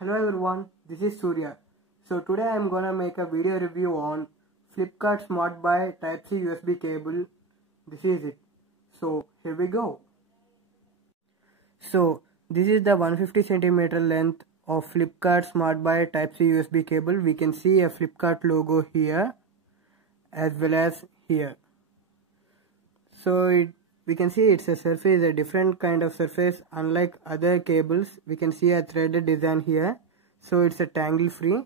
Hello everyone, this is Surya. So today I am gonna make a video review on Flipkart Smart Buy Type-C USB cable. This is it. So here we go. So this is the 150 centimeter length of Flipkart Smart Buy Type-C USB cable. We can see a Flipkart logo here as well as here. So we can see it's a different kind of surface. Unlike other cables, we can see a threaded design here. So it's a tangle free.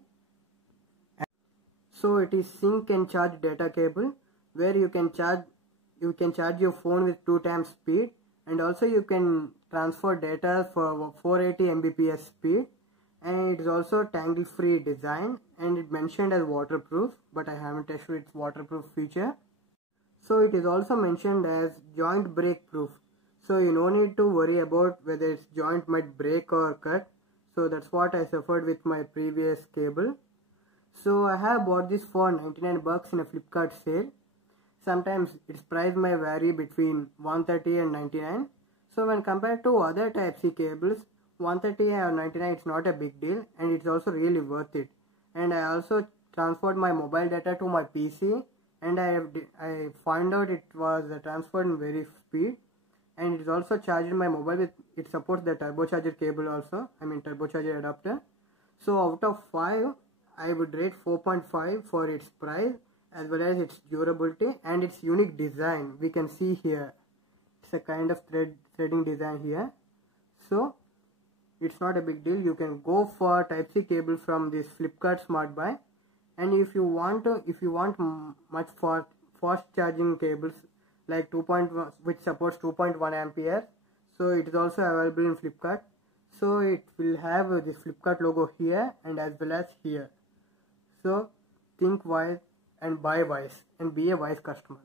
So it is sync and charge data cable where you can charge your phone with 2 times speed, and also you can transfer data for 480 Mbps speed, and it is also tangle free design, and it mentioned as waterproof, but I haven't tested its waterproof feature. So it is also mentioned as joint break proof, so you no need to worry about whether its joint might break or cut. So that's what I suffered with my previous cable. So I have bought this for 99 bucks in a Flipkart sale. Sometimes its price may vary between 130 and 99. So when compared to other Type-C cables, 130 or 99 it's not a big deal, and it's also really worth it. And I also transferred my mobile data to my PC, and I found out it was transferred in very speed, and it is also charged my mobile with, it supports the turbocharger cable also, turbocharger adapter. So out of 5, I would rate 4.5 for its price as well as its durability and its unique design. We can see here it's a kind of threading design here. So it's not a big deal. You can go for Type-C cable from this Flipkart Smart Buy. And if you want much fast charging cables like 2.1, which supports 2.1 amperes, so it is also available in Flipkart. So it will have this Flipkart logo here and as well as here. So think wise and buy wise and be a wise customer.